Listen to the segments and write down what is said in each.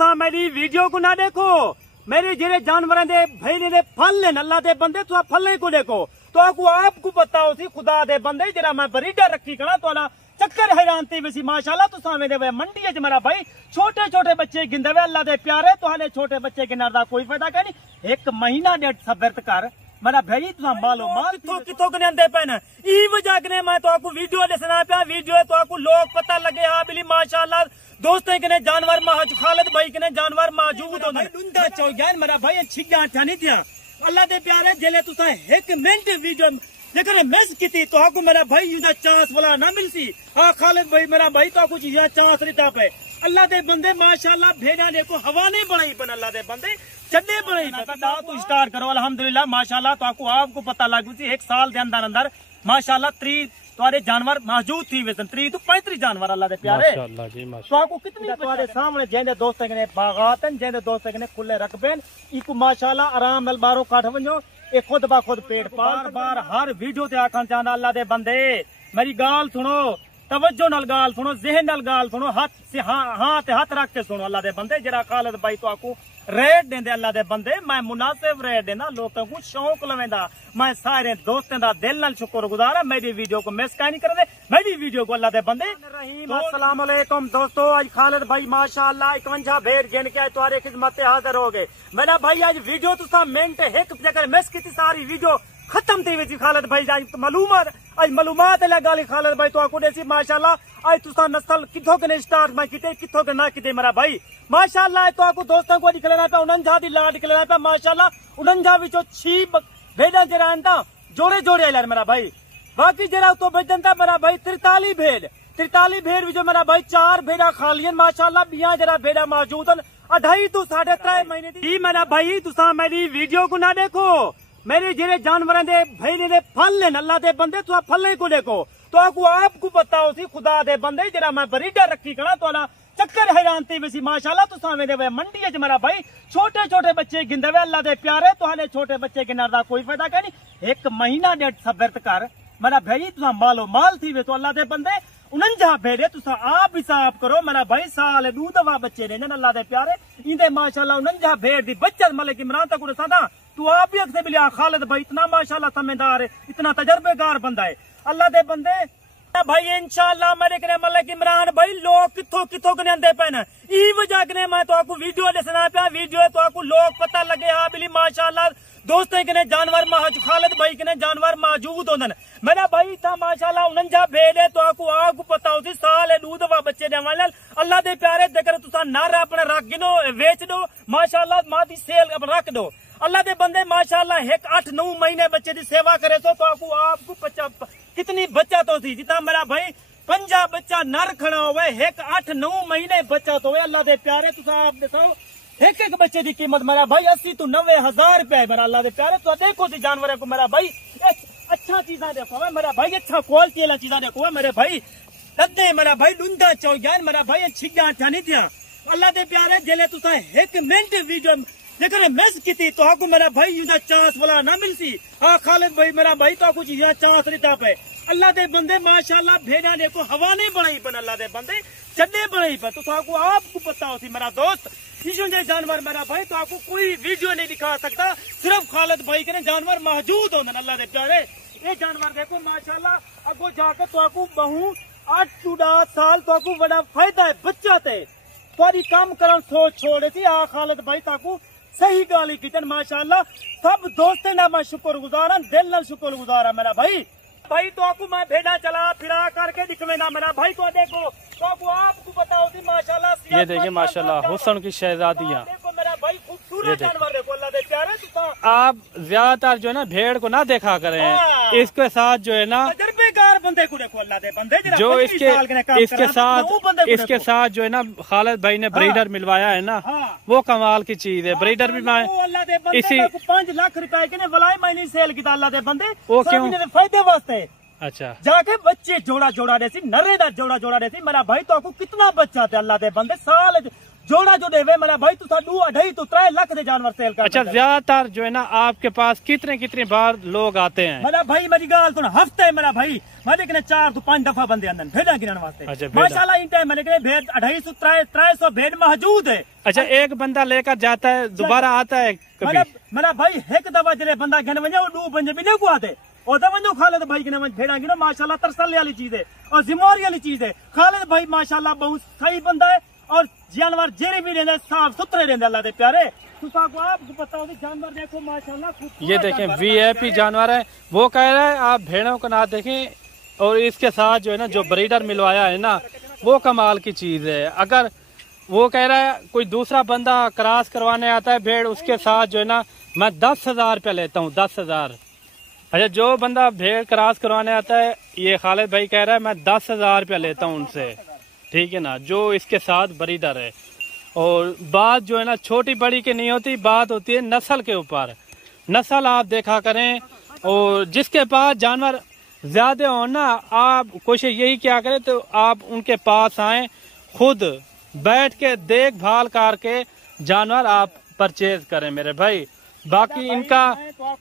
तुसा मेरी वीडियो को ना देखो, मेरे जेरे जानवर दे भेड़े दे फल ने अल्लाह दे बंदे तुसा फल को देखो तो आपको पता हो सी खुदा दे बंदे जरा मैं बरीडा रखी करा तो चक्कर हैरानती वैसी माशाल्लाह तुसा मेरे वे मंडी च मेरा भाई छोटे छोटे बच्चे गिंदे वे अल्लाह दे प्यारे तुहाने छोटे बच्चे गिनर दा कोई फायदा नहीं। एक महीना डेढ़ सब्रत कर मेरा भाई तुसा मालो माल किथों गनेंदे पैन ई वजह कने मैं तो आपको वीडियो दसना पिया वीडियो तो आपको लोग पता लगे हां बिली माशाल्लाह दोस्तें कने जानवर माज खालिद भाई कने जानवर मौजूद होंदे लुंदा चौगान मेरा भाई छिग्गा ठानी दिया अल्लाह दे प्यारे जेले तुसा एक मिनट वीडियो जेकर मिस की तो आपको मेरा भाई युदा चांस वाला ना मिलसी हां खालिद भाई मेरा भाई तो कुछ या चांस रिता पे अल्लाह दे बंदे माशाल्लाह भेड़ा देखो हवा नहीं बनाई बन अल्लाह दे बंदे चड्डे बनाई ना तो स्टार्ट करो अल्हम्दुलिल्लाह माशाल्लाह तो आपको पता लग सी एक साल दे अंदर अंदर माशाल्लाह 3 तुम्हारे जानवर मौजूद थी वेतन 3 तो 35 जानवर अल्लाह दे प्यारे माशाल्लाह जी माशाल्लाह तो आपको कितनी तुम्हारे सामने जेंदे दोस्त ने बागात जेंदे दोस्त ने खुले रकबेन इको माशाल्लाह आराम नाल बारो काट वणो ए खुद बा खुद पेट बार बार हर वीडियो ते आखन चाहंदा अल्लाह दे बंदे मेरी गाल सुनो तवज्जो नाल गाल सुनो जहन नाल गाल सुनो हाथ से हां ते हाथ रख के सुनो अल्लाह दे बंदे जरा खालिद भाई तो आपको रेट देंदे अल्लाह दे बंदे मैं मुनासिब रेट देना लोगों को शौक लवेंदा मैं सारे दोस्तों दा दिल नाल शुक्रगुजार हां मेरी वीडियो को मिस काहे नहीं करदे मेरी वीडियो को अल्लाह दे बंदे रहीम अस्सलाम वालेकुम दोस्तों आज खालिद भाई माशाल्लाह 51 भेड़ गिन के आज तुम्हारे खिदमत हाजिर हो गए मेरा भाई आज वीडियो तुसा मिनट एक जगह मिस की सारी वीडियो खत्म थी वैसी खालिद भाई आज मालूमात गाली खालिद भाई तो आपको देसी माशाल्लाह आज तुसा नस्ल किथों के स्टार्ट मैं किते किथों के ना किते मेरा भाई माशाल्लाह तो आपको दोस्तों को निकलना पे 49 दी लाड निकलना पे माशाल्लाह 49 विचो 6 भेड़ा जरा अंदा जोड़े जोड़े आइला मेरा भाई बाकी जरा तो बजनता मेरा भाई 43 भेड़ विचो मेरा भाई 4 भेड़ा खालियन माशाल्लाह 20 जरा भेड़ा मौजूद 2.5 तो 3.5 महीने दी मेरा भाई तुसा मेरी वीडियो को ना देखो मेरे जेरे जानवर दे भेड़े दे फल ने अल्लाह दे बंदे तुसा फल को देखो तो आपको पता हो सी खुदा दे बंदे जरा मैं बरीडा रखी करा तो चक्कर हैरानती वैसी माशाल्लाह तुसा मेरे वे मंडी च मेरा भाई छोटे छोटे बच्चे गिंदे वे अल्लाह दे प्यारे तुहाने छोटे बच्चे गिनर दा कोई फायदा नहीं। एक महीना डेढ़ सब्रत कर मेरा भाई तुसा मालो माल थी वे तो अल्लाह दे बंदे 49 भेड़े तुसा आप हिसाब करो मेरा भाई साल दूधवा बच्चे ने अल्लाह दे प्यारे इंदे माशाल्लाह 49 भेड़ दी बच्चत मलिक इमरान तक सादा तू आप भी अक्सर बिलिया खालिद भाई इतना माशाल्लाह समझदार है इतना तजर्बेकार बंदा है अल्लाह दे बंदे भाई इंशाल्लाह मेरे कने मलिक इमरान भाई लोग किथों किथों कने आंदे पैन ई वजह कने मैं तो आपको वीडियो दसना पिया वीडियो तो आपको लोग पता लगे हां बिली माशाल्लाह दोस्तें कने जानवर खालिद भाई कने जानवर मौजूद होंदन मेरा भाई था माशाल्लाह 49 भेड़ तो आपको पता हो सी साल दूधवा बच्चे दे वाले अल्लाह दे प्यारे देकर तुसा नर अपने रख गिनो बेच दो माशाल्लाह मादी सेल रख दो अल्लाह दे बंदे माशाल्लाह एक 8-9 महीने बच्चे की सेवा करे तो आपको बच्चा कितनी बच्चा तो सी जितना मेरा भाई 50 बच्चा नर खड़ा हुए एक 8-9 महीने बच्चा तो अल्लाह दे प्यारे तुसा आप दिखाओ एक बच्चे की कीमत मेरा भाई 80 तो 90,000 रुपया मेरा अल्लाह दे प्यारे तो देखो सी जानवर को मेरा भाई अच्छा चीजा देखो मेरा भाई अच्छा क्वालिटी वाला चीजा देखो मेरे भाई ददे मेरा भाई लुंदा चौगान मेरा भाई छिग्गा ठानी दिया अल्लाह दे प्यारे जेले तुसा एक मिनट वीडियो जेकर मिस की तो आपको मेरा भाई युदा चांस वाला ना मिलसी हां खालिद भाई मेरा भाई तो कुछ या चांस रिता पे अल्लाह दे बंदे माशाल्लाह भेड़ा देखो हवा नहीं बनाई बन अल्लाह दे बंदे चड्डे बनाई पे तो आपको पता हो सी मेरा दोस्त इस जानवर मेरा भाई तो आपको कोई वीडियो नहीं दिखा सकता सिर्फ खालिद भाई के जानवर मौजूद होंगे अल्लाह दे प्यारे ये जानवर देखो माशाल्लाह अगो जाकर तो आपको बहु 8 साल तो आपको बड़ा फायदा है बच्चा ते तुम्हारी काम करन सोच छोड़े थी आ खालिद भाई ताकू सही गाली किचन माशाल्लाह सब दोस्तों ना मैं शुक्रगुजार हूं दिल नाल शुक्रगुजार है मेरा भाई तो आपको मैं भेड़ा चला फिरा करके दिखवेना मेरा भाई को देखो तो आपको पता होती माशाल्लाह ये देखिए माशाल्लाह हुस्न की शहजादियां देखो मेरा भाई खूबसूरत जानवर देखो अल्लाह दे प्यारे तो आप ज्यादातर जो है ना भेड़ को ना देखा करें इसके साथ जो है ना तजर्बेकार बंदे को देखो अल्लाह दे बंदे जो इसके साथ जो है ना खालिद भाई ने ब्रीडर मिलवाया है ना वो कमाल की चीज है ब्रीडर भी इसी 5 लाख रुपए के वलाई मैंने सेल किया अल्लाह दे बंदे वो क्यों फायदे वास्ते अच्छा जाके बच्चे जोड़ा जोड़ा देसी नरे दा जोड़ा जोड़ा देसी मेरा भाई तो आपको कितना बच्चा थे अल्लाह दे बंदे साल जोड़ा जो देवे मेरा भाई तुसा 2-2.5 तो 3 लाख दे जानवर सेल कर। अच्छा, ज्यादातर जो है ना आपके पास कितने बार लोग आते हैं? मेरा भाई मेरी गाल सुन, हफ्ते मेरा भाई मैंने कहने 4 तो 5 दफा बंदे अंदर भेड़ा गिनने वास्ते। अच्छा, माशाल्लाह इन टाइम मैंने कहने भेड़ 250-300 भेड़ मौजूद है। अच्छा, एक बंदा लेकर जाता है, दोबारा आता है कभी? मेरा भाई एक दफा जरे बंदा गिन वजे 2 बंदे भी नहीं को आते। और दवंजो खालिद भाई गिने भेड़ा गिनो माशाल्लाह तसल्ली वाली चीज है और जिम्मेवारी वाली चीज है। खालिद भाई माशाल्लाह बहुत सही बंदा है और जानवर जेरे भी रहते साफ सुथरे रहते अल्लाह के प्यारे। आपको पता होगी जानवर देखो माशाल्लाह। ये देखें VIP जानवर है। वो कह रहा है आप भेड़ों को ना देखें और इसके साथ जो है ना जो ब्रीडर मिलवाया है ना वो कमाल की चीज है। अगर वो कह रहा है कोई दूसरा बंदा क्रॉस करवाने आता है भेड़, उसके साथ जो है ना मैं 10,000 रुपया लेता हूँ, 10,000। अच्छा, जो बंदा भेड़ क्रॉस करवाने आता है, ये खालिद भाई कह रहा है मैं 10,000 रुपया लेता हूँ उनसे, ठीक है ना, जो इसके साथ ब्रीडर है। और बात जो है ना छोटी बड़ी की नहीं होती, बात होती है नस्ल के ऊपर। नस्ल आप देखा करें और जिसके पास जानवर ज्यादा हो ना, आप कोशिश यही क्या करें तो आप उनके पास आए, खुद बैठ के देखभाल करके जानवर आप परचेज करें मेरे भाई। बाकी इनका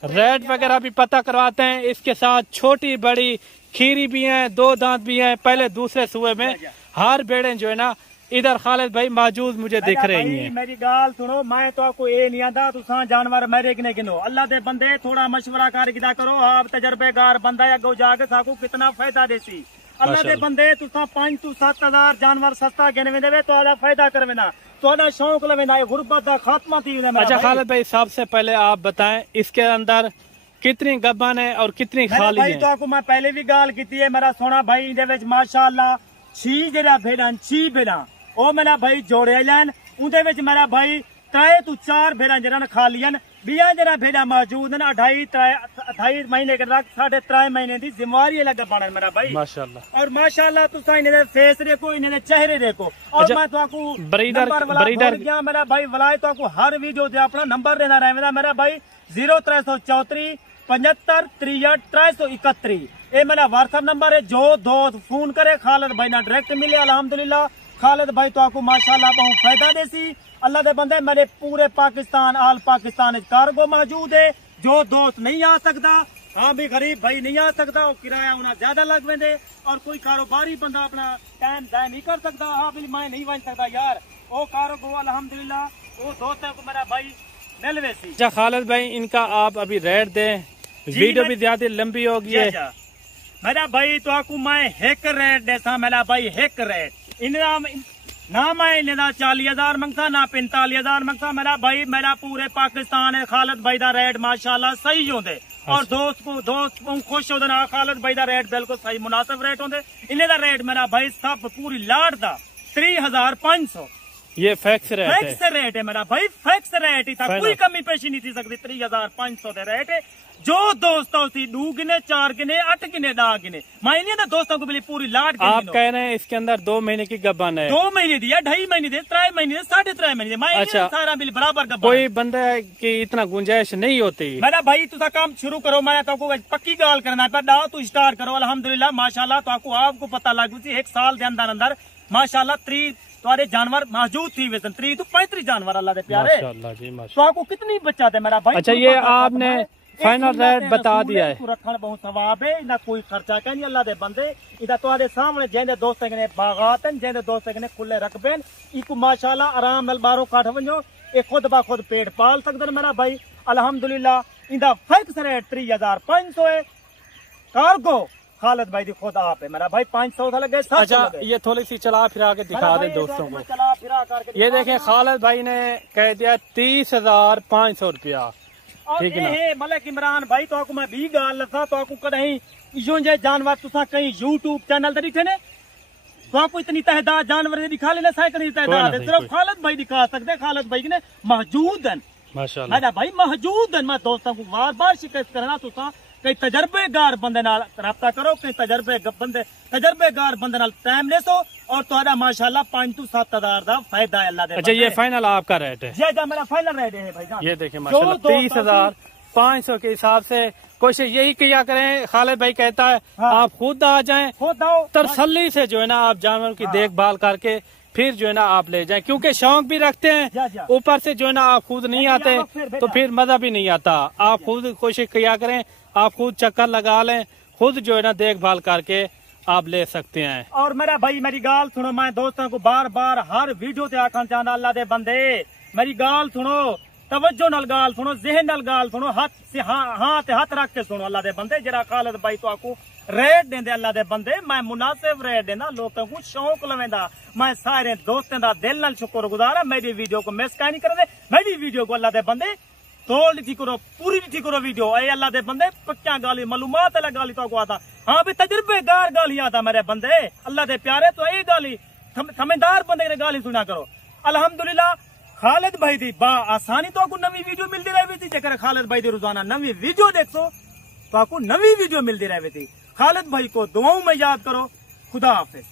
रेट वगैरह भी पता करवाते हैं। इसके साथ छोटी बड़ी खीरी भी हैं, 2 दांत भी हैं, पहले दूसरे सूबे में हर बेड़े जो है ना इधर खालिद भाई मौजूद मुझे दिख रही हैं। मेरी गाल सुनो, मैं तो आपको ये नहीं आता तुसा जानवर मेरे किने गिनो। अल्लाह दे बंदे थोड़ा मशवरा कर गिदा करो, आप तजर्बेकार बंदा है, अगो जाके साकू कितना फायदा देसी। अल्लाह दे बंदे तुसा 5 तो 7,000 जानवर सस्ता गिनवे देवे तो आला फायदा करवे ना, तो शौक लवे ना, गुरबत का खात्मा थी। अच्छा खालिद भाई, सबसे पहले आप बताएं इसके अंदर कितनी गब्बन है और कितनी खाली है? तो आपको मैं पहले भी गाल की है मेरा सोना भाई, माशाअल्लाह 6 जरा भेड़ा 6 भेड़ा ओ मेरा भाई जोड़े लैन, उनदे विच मेरा भाई 3 तो 4 भेड़ा जरा खालियन, 20 जरा भेड़ा मौजूद हैं। 2.5 महीने के रख 3.5 महीने की जिम्मेवारी लगा बना मेरा भाई माशाअल्लाह। और माशाअल्लाह तुसा इन्हें फेस देखो, इन्हें चेहरे देखो। और अच्छा, मैं तो आपको ब्रीडर गया मेरा भाई वलाए तो आपको हर वीडियो दे अपना नंबर देना रहेगा मेरा भाई 0334 75 63 331। ये मेरा व्हाट्सएप नंबर है, जो दोस्त फोन करे खालिद भाई ना डायरेक्ट मिले। अल्हम्दुलिल्लाह खालिद भाई तो आपको माशाल्लाह बहुत फायदा देसी। अल्लाह दे बंदे मेरे पूरे पाकिस्तान आल पाकिस्तान कार्गो मौजूद है। जो दोस्त नहीं आ सकता, हाँ भी गरीब भाई नहीं आ सकता, वो किराया उन्हें ज्यादा लग वेंदे। और कोई कारोबारी बंदा अपना टाइम जाय नहीं कर सकता, हाँ भी मैं नहीं बन सकता यार, वो कार्गो अल्हम्दुलिल्लाह वो दोस्त को मेरा भाई मिल वैसी। अच्छा खालिद भाई, इनका आप अभी रेट दें, वीडियो भी ज्यादा लंबी होगी है मेरा भाई। तो आपको मैं एक रेट देता मेरा भाई, एक रेट ना मैं इन्हें 40,000 मंगता ना 45,000 मंगता मेरा भाई। मेरा पूरे पाकिस्तान है खालिद भाई का रेट माशाल्लाह सही होंगे और दोस्त खुश होते ना। खालिद भाई का रेट बिल्कुल सही मुनासिब रेट होंगे। इन्हें का रेट मेरा भाई सब पूरी लाट का 3,500। ये फिक्स रेट है मेरा भाई, फिक्स रेट ही था, कोई कमी पेशी नहीं थी सकती। 3,500 के रेट है। जो दोस्तों से 2 गिने 4 गिने 8 गिने 10 गिने मैं ना दोस्तों को मिली पूरी लाट। आप कह रहे हैं इसके अंदर 2 महीने की गब्बन है? 2 महीने दिया, 2.5 महीने दिए, 3 महीने दिए, 3.5 महीने मैं अच्छा, सारा बिल बराबर गब्बन। कोई बंदा की इतना गुंजाइश नहीं होती मेरा भाई। तुसा काम शुरू करो, मैं तो पक्की गाल करना है, डाओ तो स्टार्ट करो। अल्हम्दुलिल्लाह माशाल्लाह तो आपको पता लग गई 1 साल के अंदर अंदर माशाल्लाह 3 तुम्हारे जानवर मौजूद थी वेतन 3 तो 35 जानवर अल्लाह दे प्यारे माशाल्लाह जी माशाल्लाह। तो आपको कितनी बच्चा थे मेरा भाई? अच्छा, ये आपने फाइनल रेट बता दिया है। रखना बहुत सवाब है, ना कोई खर्चा कहीं अल्लाह दे बंदे। इधर तुम्हारे सामने जेंदे दोस्त ने बागात हैं, जेंदे दोस्त ने खुले रकबे इको माशाल्लाह आराम नाल बारो काट वंजो, ये खुद बा खुद पेट पाल सकते मेरा भाई। अल्हम्दुलिल्लाह इंदा फिक्स रेट 3,500 है। कार्गो खालिद भाई दी खुद आप है मेरा भाई, 500 लगे। अच्छा, ये थोड़ी सी चला फिरा के दिखा दे दोस्तों को। चला फिरा करके ये देखें खालिद भाई ने कह दिया 30,500 रुपया, ठीक है ना। मलिक इमरान भाई तो आपको मैं भी गाल लसा तो आपको कहीं इजो जे जानवर तुसा कहीं यूट्यूब चैनल ते दिखे ने तो आपको इतनी तादाद जानवर दिखा लेना साइकिल तादाद है, सिर्फ खालिद भाई दिखा सकते। खालिद भाई ने मौजूद है माशाल्लाह मेरा भाई, मौजूद है। मैं दोस्तों को बार बार शिकायत करना, तुसा कई तजर्बेगार बंदे नाल रब्ता करो, कई तजर्बेगार बंदे नाल टाइम लेसो और तुम्हारा माशाल्लाह 5 तो 7,000 का फायदा है अल्लाह दे। अच्छा, ये फाइनल आपका रेट है? जी मेरा फाइनल रेट है भाई। ये देखें माशाल्लाह 30,500 के हिसाब से कोशिश यही किया करें। खालिद भाई कहता है आप खुद आ जाएं, खुद आओ तसल्ली से जो है ना आप जानवरों की देखभाल करके फिर जो है ना आप ले जाएं, क्योंकि शौक भी रखते जा। हैं, ऊपर से जो है ना आप खुद नहीं आते तो फिर मजा भी नहीं आता। आप खुद कोशिश किया करें, आप खुद चक्कर लगा लें, खुद जो है ना देखभाल करके आप ले सकते हैं। और मेरा भाई मेरी गाल सुनो, मैं दोस्तों को बार बार हर वीडियो ते आखना चाहना, अल्लाह दे बंदे मेरी गाल सुनो, तवज्जो नाल गाल सुनो, जहन नाल गाल सुनो, हाथ से हाथ हाथ रख के सुनो। अल्लाह दे बंदे जरा खालिद भाई तो आपको रेट देंदे, अल्लाह दे बंदे मैं मुनासिब रेट देना, लोगों को शौक लवेंदा। मैं सारे दोस्तों दा दिल नाल शुक्रगुजार हां, मेरी वीडियो को मिस काहे नहीं करदे। मेरी वीडियो को अल्लाह दे बंदे तोड़ लीती करो, पूरी लीती करो वीडियो। ए अल्लाह दे बंदे पक्का गाली मालूमात वाला गाली तो आता, हाँ भी तजुर्बेदार गाली आता मेरे बंदे। अल्लाह दे प्यारे तो ये गाली समझदार बंदे ने गाली सुना करो। अल्हम्दुलिल्लाह खालिद भाई दी बा आसानी तो आपको नवी वीडियो मिलती रही थी। जेकर खालिद भाई दी रोजाना नवी वीडियो देखो तो आपको नवी वीडियो मिलती रही थी। खालिद भाई को दुआओं में याद करो। खुदा हाफिज।